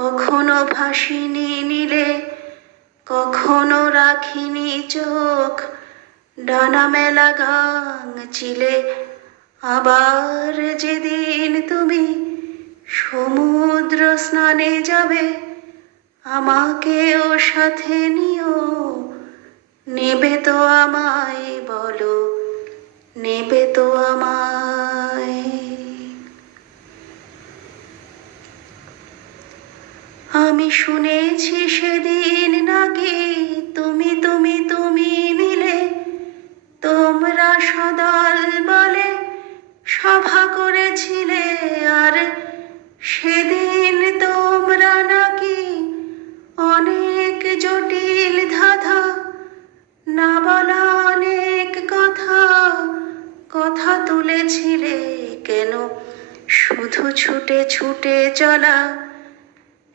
কখনো ভাসিনি নিলে কখনো রাখিনি চোখ ডানা মেলা গাং চিলে আবার যেদিন তুমি সমুদ্র স্নানে যাবে আমাকেও সাথে নিও নেবে তো আমায় বলো নেবে তো আমায় আমি শুনেছি সেদিন নাকি তুমি তুমি তুমি মিলে তোমরা সদল বলে সভা করেছিলে আর সেদিন তোমরা নাকি অনেক জটিল ধাঁধা না বলা অনেক কথা কথা তুলেছিলে কেন শুধু ছুটে ছুটে চলা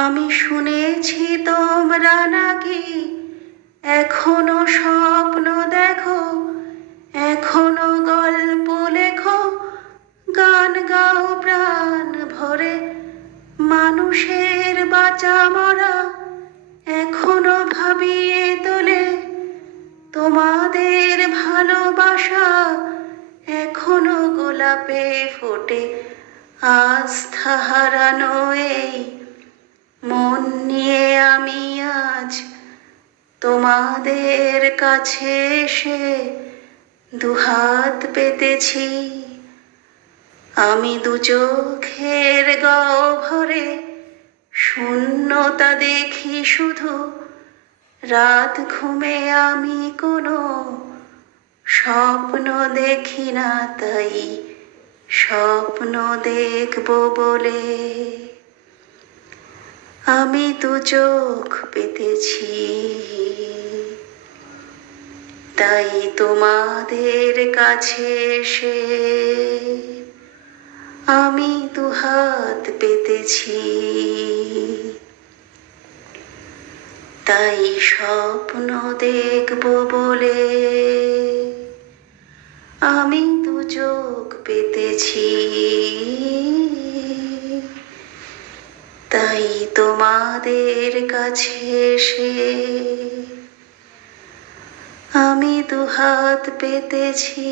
আমি শুনেছি তোমরা নাকি এখনো স্বপ্ন দেখো এখনো গল্প লেখো গান গাও প্রাণ ভরে মানুষের বাঁচা মরা এখনো ভাবিয়ে তোলে তোমাদের ভালোবাসা এখনো গোলাপে ফোটে আস্থা হারানো এই তোমাদের কাছে এসে দুহাত পেতেছি আমি দু চোখের গহ্বরে শূন্যতা দেখি শুধু রাত ঘুমে আমি কোনো স্বপ্ন দেখি না তাই স্বপ্ন দেখব বলে আমি তো চোখ পেতেছি তাই তোমাদের কাছে এসে আমি তো হাত পেতেছি তাই স্বপ্ন দেখব বলে আমি তো চোখ পেতেছি তোমাদের কাছে এসে আমি দুহাত পেতেছি